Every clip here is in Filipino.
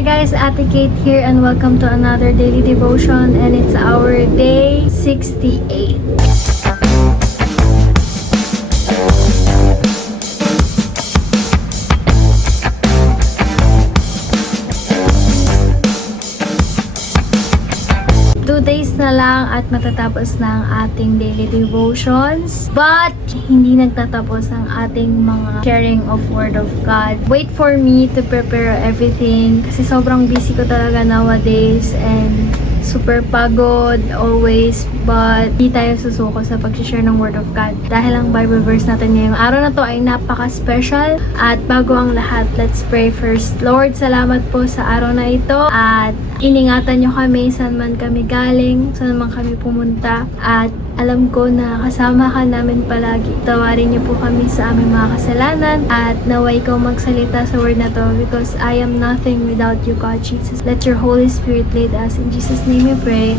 Hi guys, Ate Kate here and welcome to another daily devotion, and it's our day 68. Days na lang at matatapos na ang ating daily devotions, but hindi nagtatapos ang ating mga sharing of Word of God. Wait for me to prepare everything kasi sobrang busy ko talaga nowadays and super pagod always, but di tayo susuko sa pag-share ng Word of God dahil ang Bible verse natin ngayong araw na to ay napaka-special. At bago ang lahat, let's pray first. Lord, salamat po sa araw na ito at iningatan nyo kami saan man kami galing, saan man kami pumunta, at alam ko na kasama ka namin palagi. Tawarin niyo po kami sa aming mga kasalanan at naway ko magsalita sa word na to because I am nothing without you, God Jesus. Let your Holy Spirit lead us. In Jesus' name we pray.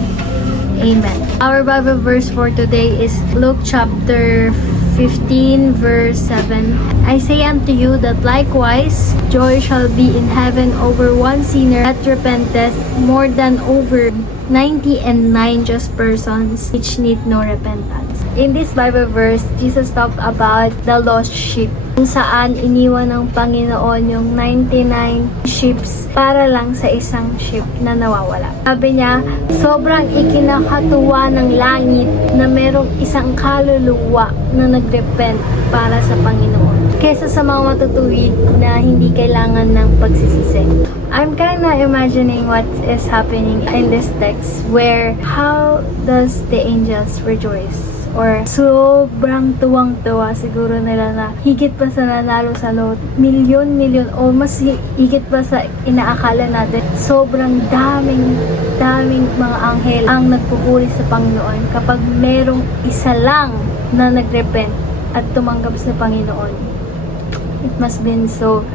Amen. Our Bible verse for today is Luke chapter 15 verse 7. I say unto you that likewise joy shall be in heaven over one sinner that repented more than over 99 just persons which need no repentance. In this Bible verse, Jesus talked about the lost sheep, kung saan iniwan ng Panginoon yung 99 sheep para lang sa isang sheep na nawawala. Sabi niya, sobrang ikinakatuwa ng langit na merong isang kaluluwa na nagrepent para sa Panginoon kesa sa mga matutuwid na hindi kailangan ng pagsisisi. I'm kinda imagining what is happening in this text where how does the angels rejoice? Or sobrang tuwang-tuwa siguro nila na higit pa sa nanalo sa lot, milyon-milyon o mas higit pa sa inaakala natin. Sobrang daming mga anghel ang nagpupuri sa Panginoon kapag merong isa lang na nagrepent at tumanggap sa Panginoon. It must been so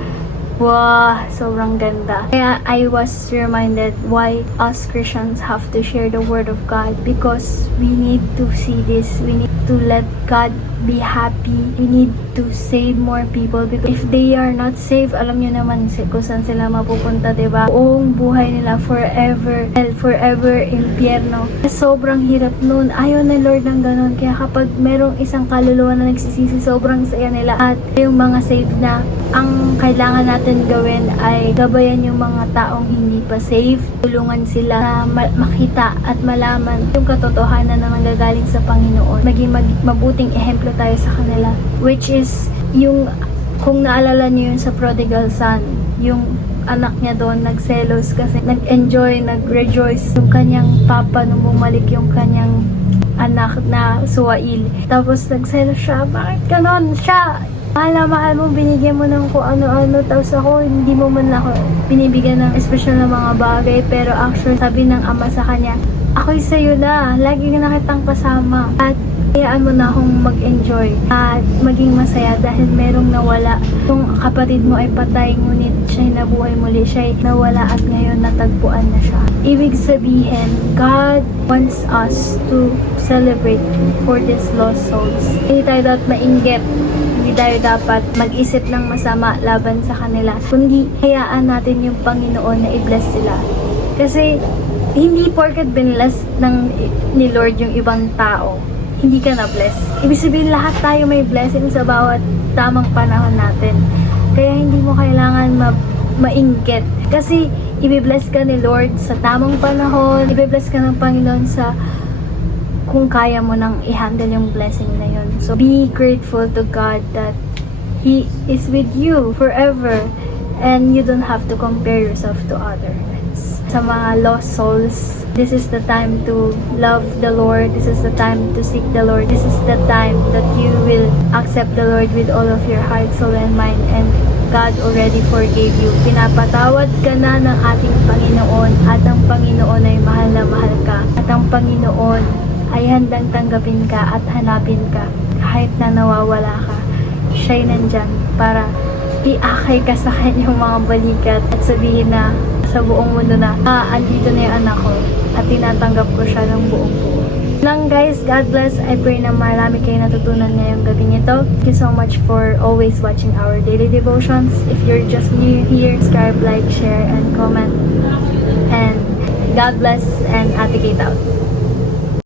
wow, sobrang ganda. Kaya I was reminded why us Christians have to share the Word of God, because we need to see this. We need to let God be happy. We need to save more people, because if they are not saved, alam nyo naman kung saan sila mapupunta, diba? Buong buhay nila forever, hell, forever impyerno. Sobrang hirap nun. Ayaw na Lord ng ganun. Kaya kapag merong isang kaluluwa na nagsisisi, sobrang saya nila. At yung mga saved na, ang kailangan natin gawin ay gabayan yung mga taong hindi pa safe. Tulungan sila na makita at malaman yung katotohanan na nanggagaling sa Panginoon. Maging mabuting ehemplo tayo sa kanila. Which is, yung, kung naalala niyo yun sa prodigal son, yung anak niya doon nagselos kasi nag-enjoy, nag-rejoice yung kanyang papa nung bumalik yung kanyang anak na suwail. Tapos nagselos siya, bakit ganon siya? Mahal mo, binigyan mo ng kung ano-ano, tapos ako, hindi mo man ako binibigyan ng special na mga bagay. Pero actually, sabi ng ama sa kanya, ako'y sa'yo na, lagi na kitang kasama. At hayaan mo na akong mag-enjoy at maging masaya dahil merong nawala. Kung kapatid mo ay patay, ngunit siya'y nabuhay muli, siya'y nawala at ngayon natagpuan na siya. Ibig sabihin, God wants us to celebrate for these lost souls. Hindi tayo dapat mainggit. Hindi tayo dapat mag-isip ng masama laban sa kanila, kundi hayaan natin yung Panginoon na i-bless sila. Kasi hindi porket binless ni Lord yung ibang tao, hindi ka na-bless. Ibig sabihin, lahat tayo may blessing sa bawat tamang panahon natin. Kaya hindi mo kailangan mainggit. Kasi i-bless ka ni Lord sa tamang panahon, i-bless ka ng Panginoon sa kung kaya mo nang i-handle yung blessing na yun. So, be grateful to God that He is with you forever and you don't have to compare yourself to others. Sa mga lost souls, this is the time to love the Lord. This is the time to seek the Lord. This is the time that you will accept the Lord with all of your heart, soul, and mind, and God already forgave you. Pinapatawad ka na ng ating Panginoon at ang Panginoon ay mahal na mahal ka. At ang Panginoon ay handang tanggapin ka at hanapin ka kahit na nawawala ka. Siya'y nandyan para iakay ka sa kanyang mga balikat at sabihin na sa buong mundo na, andito na yung anak ko at tinatanggap ko siya ng buong buo. Lang guys, God bless. I pray na marami kayo natutunan ngayong gabi nito. Thank you so much for always watching our daily devotions. If you're just new here, subscribe, like, share, and comment. God bless and Ate Kate out.